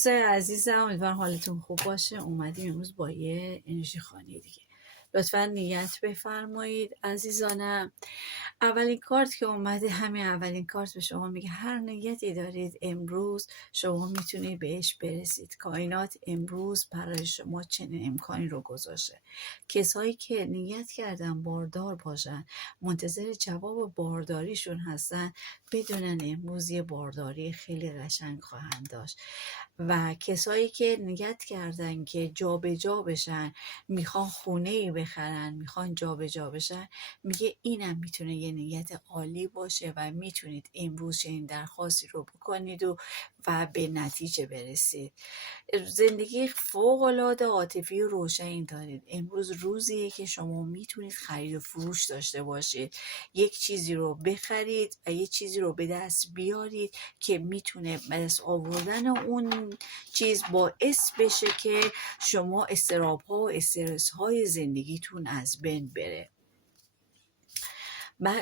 دوستای عزیزم، امیدوارم حالتون خوب باشه. اومدیم امروز با یه انرژی خانی دیگه. لطفا نیت بفرمایید عزیزانم. اولین کارت که اومده، همین اولین کارت به شما میگه هر نیتی دارید امروز شما میتونید بهش برسید. کائنات امروز برای شما چنین امکانی رو گذاشته. کسایی که نیت کردن باردار باشن، منتظر جواب بارداریشون هستن، بدونن امروز یه بارداری خیلی قشنگ خواهند داشت. و کسایی که نیت کردن که جابجا بشن، میخوان خونه ای بخرن، میخوان جابجا بشن، میگه اینم میتونه یه نیت عالی باشه و میتونید امروز چنین درخواستی رو بکنید و به نتیجه برسید. زندگی فوق‌العاده عاطفی و روشنی دارید. امروز روزیه که شما میتونید خرید و فروش داشته باشید، یک چیزی رو بخرید و یک چیزی رو به دست بیارید که میتونه به دست آوردن اون چیز باعث بشه که شما اضطراب‌ها و استرس‌های زندگیتون از بین بره.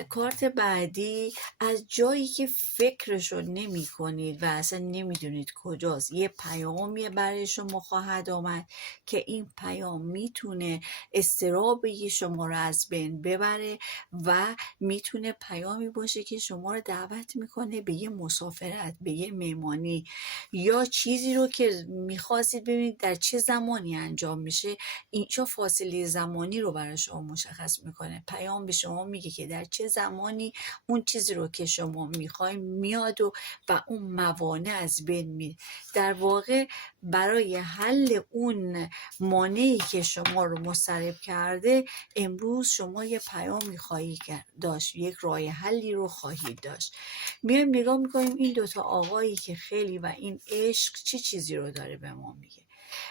کارت بعدی، از جایی که فکرشو نمی کنید و اصلا نمیدونید کجاست، یه پیامی برای شما خواهد آمد که این پیام میتونه اضطرابی شما رو از بین ببره و میتونه پیامی باشه که شما رو دعوت میکنه به یه مسافرت، به یه مهمانی، یا چیزی رو که میخواستید ببینید در چه زمانی انجام میشه. اینجا فاصله زمانی رو برای شما مشخص میکنه. پیام به شما میگه که در چه زمانی اون چیزی رو که شما میخواین میاد و اون موانع از بین میره. در واقع برای حل اون مانعی که شما رو مضطرب کرده، امروز شما یه پیامی خواهید داشت، یک راه حلی رو خواهید داشت. میایم نگاه میکنیم این دوتا آقایی که خیلی، و این عشق چه چیزی رو داره به ما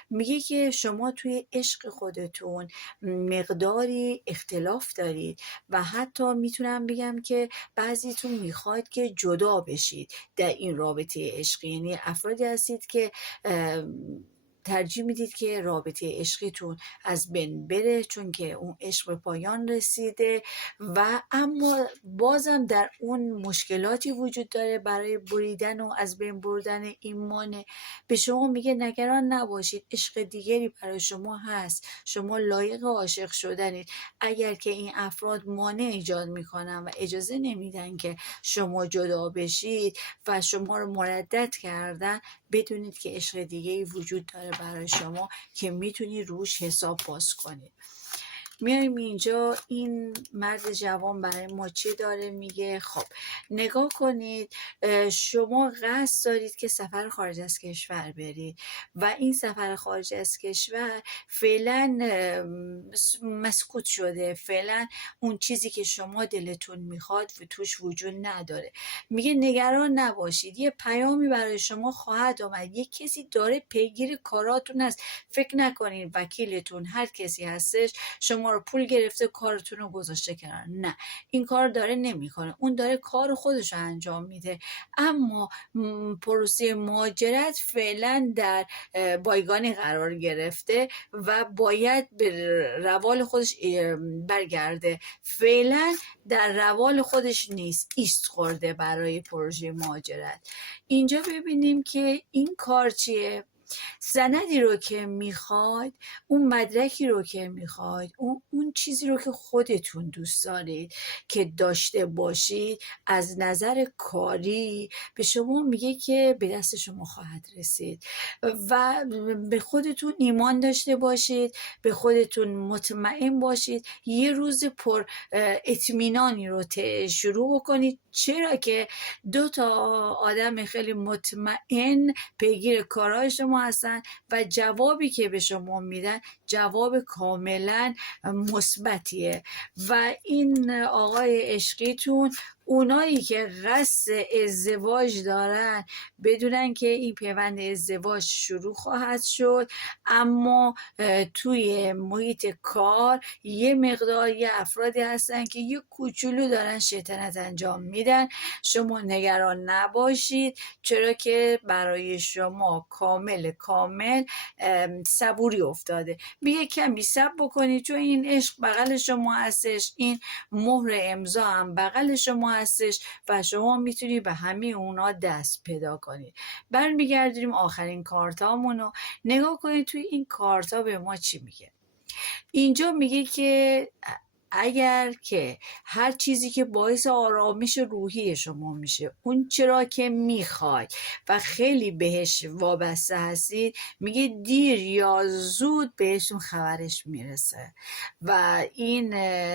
میگه که شما توی عشق خودتون مقداری اختلاف دارید و حتی میتونم بگم که بعضیتون میخواید که جدا بشید در این رابطه عشقی. یعنی افرادی هستید که ترجیح میدید که رابطه عشقیتون از بین بره چون که اون عشق به پایان رسیده، و اما بازم در اون مشکلاتی وجود داره برای بریدن و از بین بردن ایمان. به شما میگه نگران نباشید، عشق دیگری برای شما هست، شما لایق عاشق شدنید. اگر که این افراد مانع ایجاد میکنن و اجازه نمیدن که شما جدا بشید و شما رو مردد کردن، بدونید که عشق دیگه‌ای وجود داره برای شما که میتونید روش حساب باز کنید. میایم اینجا این مرد جوان برای ما چی داره میگه. خب نگاه کنید، شما قصد دارید که سفر خارج از کشور برید و این سفر خارج از کشور فعلا مسکوت شده، فعلا اون چیزی که شما دلتون میخواد و توش وجود نداره. میگه نگران نباشید، یه پیامی برای شما خواهد آمد، یه کسی داره پیگیر کاراتون است. فکر نکنید وکیلتون هر کسی هستش شما رو پول گرفته کارتون رو گذاشته کنار. نه، این کار داره نمیکنه، اون داره کار خودش رو انجام میده. اما پروسه مهاجرت فعلا در بایگانی قرار گرفته و باید به روال خودش برگرده. فعلا در روال خودش نیست، ایست خورده برای پروژه مهاجرت. اینجا ببینیم که این کار چیه. سندی رو که میخواید، اون مدرکی رو که میخواید، اون چیزی رو که خودتون دوست دارید که داشته باشید، از نظر کاری به شما میگه که به دست شما خواهد رسید و به خودتون ایمان داشته باشید، به خودتون مطمئن باشید، یه روز پر اطمینانی رو شروع کنید. چرا که دو تا آدم خیلی مطمئن پیگیر کارهای شما هستن و جوابی که به شما میدن جواب کاملا مثبتیه. و این آقای عشقیتون، اونایی که قصد ازدواج دارن بدونن که این پیوند ازدواج شروع خواهد شد، اما توی محیط کار یه مقدار یه افرادی هستن که یه کوچولو دارن شیطنت انجام میدن. شما نگران نباشید، چرا که برای شما کامل صبوری افتاده. میگه کمی صبر بکنید چون این عشق بغل شما هستش، این مهر امضا هم بغل شما هستش و شما میتونید به همه اونا دست پیدا کنید. برمیگردیم آخرین کارتامونو نگاه کنید. توی این کارتا به ما چی میگه؟ اینجا میگه که اگر که هر چیزی که باعث آرامش روحی شما میشه، اون چرا که میخوای و خیلی بهش وابسته هستید، میگه دیر یا زود بهشون خبرش میرسه و این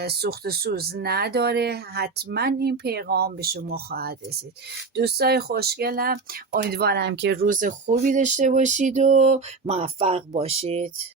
سوخت سوز نداره. حتما این پیغام به شما خواهد رسید. دوستای خوشگلم، امیدوارم که روز خوبی داشته باشید و موفق باشید.